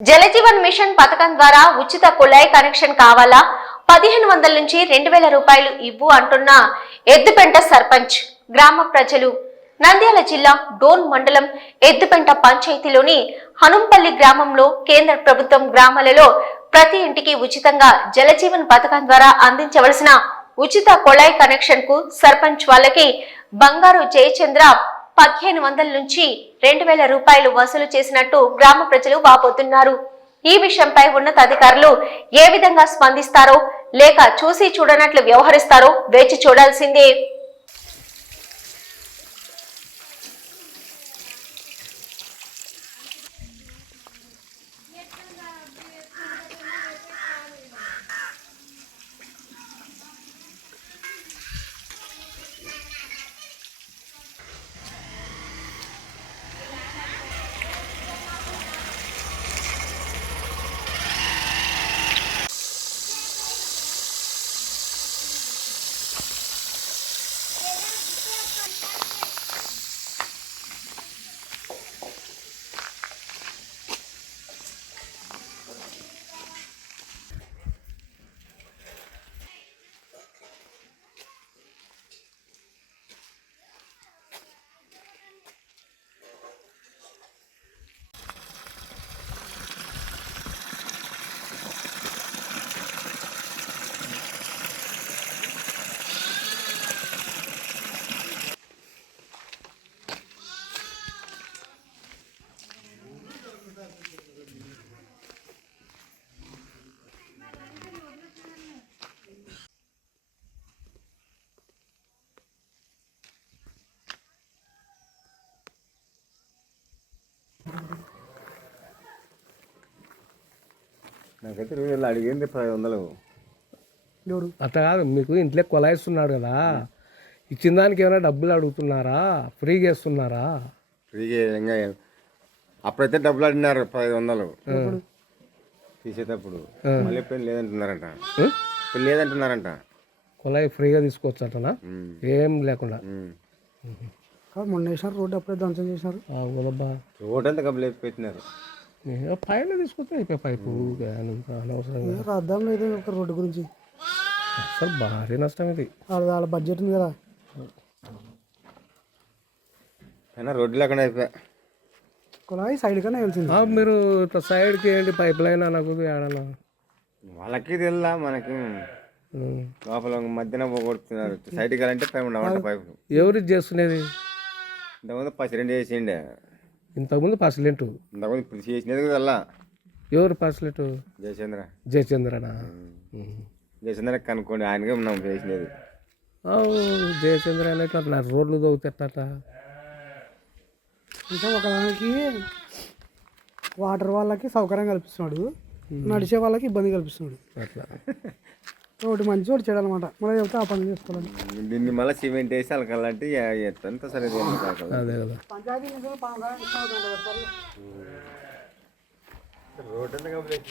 Jal Jeevan machine పథకం ద్వారా ఉచిత కుళాయి కనెక్షన్ కావాలా? పదిహేను వందల నుంచి రెండు వేల రూపాయలు ఇవ్వు అంటున్న ఎద్దుపెంట సర్పంచ్ గ్రామ ప్రజలు. నంద్యాల జిల్లా డోన్ మండలం ఎద్దుపెంట పంచాయతీలోని హనుంపల్లి గ్రామంలో కేంద్ర ప్రభుత్వం గ్రామాలలో ప్రతి ఇంటికి ఉచితంగా జలజీవన్ పథకం ద్వారా అందించవలసిన ఉచిత కొళాయి కనెక్షన్కు సర్పంచ్ వాళ్ళకి బంగారు జయచంద్ర పదిహేను వందల నుంచి రెండు వేల రూపాయలు వసూలు చేసినట్టు గ్రామ ప్రజలు వాపోతున్నారు. ఈ విషయంపై ఉన్నతాధికారులు ఏ విధంగా స్పందిస్తారో లేక చూసి చూడనట్లు వ్యవహరిస్తారో వేచి చూడాల్సిందే. నాకైతే ఇరవై వేలు అడిగింది పది వందలు. అట్లా కాదు మీకు ఇంట్లో కొలాయిస్తున్నాడు కదా. ఇచ్చిన దానికి ఏమైనా డబ్బులు అడుగుతున్నారా? ఫ్రీగా ఇస్తున్నారా? ఫ్రీగా ఇంకా అప్పుడైతే డబ్బులు అడిగినారు పది వందలు. తీసేటప్పుడు. మళ్ళీ ఇప్పుడు లేదంటున్నారంట. ఇప్పుడు లేదంటున్నారంట. కొలాయి ఫ్రీగా తీసుకోవచ్చటనా. ఏం లేకుండా. మొన్న వేసినారు రోడ్డు అప్పుడే ధ్వంసం చేసినారు. వదబ్బా రోడ్డంతా కబ్బులు పెట్టినారు ఏ పైన తీసుకొస్తే అయిపోయి పైపు ఇంకా అనవసరంగా అర్థం లేదు. ఒక రోడ్డు గురించి. అసలు భారీ నష్టం ఇది. వాళ్ళ బడ్జెట్ ఉంది కదా. అయినా రోడ్డు లేకుండా అయిపోయా. కులాయి సైడ్ కన్నా వెళ్తుంది. ఆ, మీరు ఇట్లా సైడ్కి ఏంటి పైప్ లైన్ అనకు ఏడన్నా వాళ్ళకి తెల్లా మనకి. లోపల మధ్యన పోగొడుతున్నారు. సైడ్కి ఉండవంట పైపు ఎవరు చేస్తున్నది? ఇంతకుముందు పసిరెండు చేసిండే. ఇంతకుముందు పర్సలెంట్ ఇంతకుముందు ఇప్పుడు చేసినది కూడా అలా ఎవరు పర్సలెంట్ జయచంద్ర. జయచంద్రనా. జయచంద్ర కనుక్కోండి ఆయనకే ఉన్నాం చేసినది. జయచంద్ర అని ఇట్లా నా రోడ్లు దొవుతారట ఇంకా ఒకదానికి వాటర్ వాళ్ళకి సౌకర్యం కల్పిస్తున్నాడు. నడిచే వాళ్ళకి ఇబ్బంది కల్పిస్తున్నాడు. అట్లా. ఒకటి మంచి చెడు అనమాట మనం చెప్తే ఆ పని చేసుకోవాలి. దీన్ని మళ్ళీ సిమెంట్ వేసి అలకాలంటే ఎంత సరే అదే కదా. పంచాయతీ రోడ్ అంతా కంప్లీట్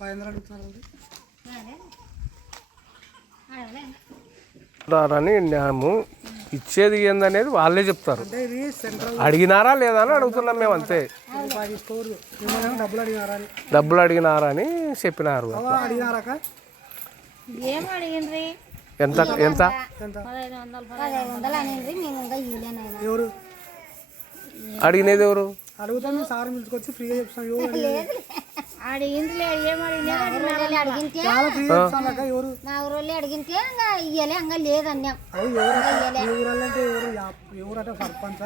ఫైవ్ హండ్రెడ్ అడుగుతున్నారు అని న్యాయము ఇచ్చేది ఏందనేది వాళ్ళే చెప్తారు. అడిగినారా లేదా అని అడుగుతున్నాం మేము అంతే. డబ్బులు అడిగినారా అని. డబ్బులు అడిగినారా అని చెప్పినారు. ఎంత ఎంత? మేము అడిగినది ఎవరు? అడుగుతాను సార్ పిలుచుకొచ్చి ఫ్రీగా చెప్తాను ఇయ్యలే లేదన్నాం ఎవరంటే సర్పంచ్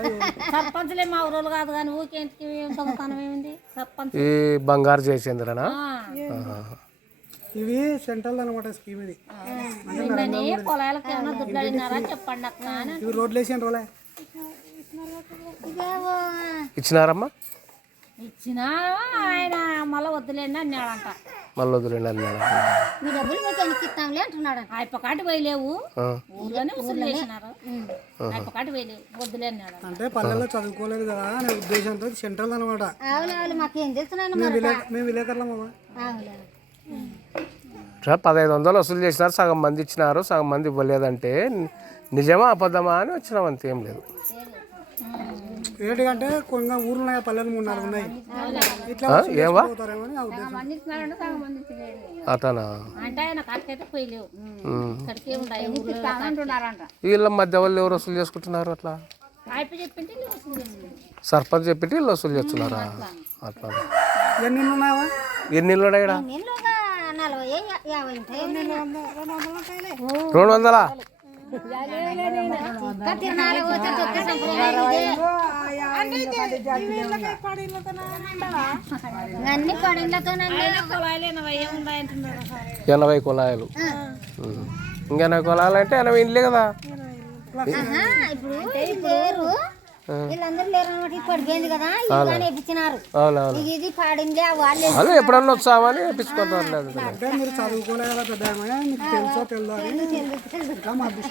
సర్పంచ్లే మా ఊరోళ్ళు కాదు కానీ ఊకేంటికి దొంగతనం ఏమింది సర్పంచ్ ఈ బంగారు జయచంద్రనా ఇవి సెంట్రల్ అనమాట స్కీమ్ ఇది చెప్పండి అక్క ఇవి రోడ్లు ఇచ్చినారమ్మా ఇచ్చినా ఆయన మళ్ళీ వద్దులేండి అన్నాడంట. మళ్ళీ వదిలేండి అన్నాడు. మీ డబ్బులు మీకు వెనక్కి ఇస్తాంలే అంటున్నాడు అయిపోకాటి పోయలేవు. ఆ. ఊర్లోనే వసూలు చేసినారు. అయిపోకాటి పోయలేవు వద్దులే అన్నాడు. అంటే పల్లెల్లో చదువుకోలేదు కదా అనే ఉద్దేశంతో సెంట్రల్ అనమాట అవును మాకేం తెలుస్తున్నాను మేము పదహైదు వందలు వసూలు చేసినారు సగం మంది ఇచ్చినారు సగం మంది ఇవ్వలేదంటే నిజమా అబద్ధమా అని వచ్చినాం అంతేం లేదు. ఏంటంటే కొన్ని ఊర్లు ఉన్నాయి పల్లెలు మూడు నాలుగు ఉన్నాయి. ఇట్లా ఉద్దేశం. అతనా వీళ్ళ మధ్య వాళ్ళు ఎవరు వసూలు చేసుకుంటున్నారు అట్లా? చెప్పింటే. సర్పంచ్ చెప్పి వీళ్ళు వసూలు చేస్తున్నారా? అట్లా. ఎన్ని ఉన్నాయా? ఎన్ని ఉన్నాయి రెండు వందలా? ఇంకా ఇదే. అన్ని పడిండ్లతోనండి ఎనభై కుళాయిలు అంటే ఎనభై ఇండ్లే కదా. ఇప్పుడు వీళ్ళు ఎప్పుడన్నా వచ్చామని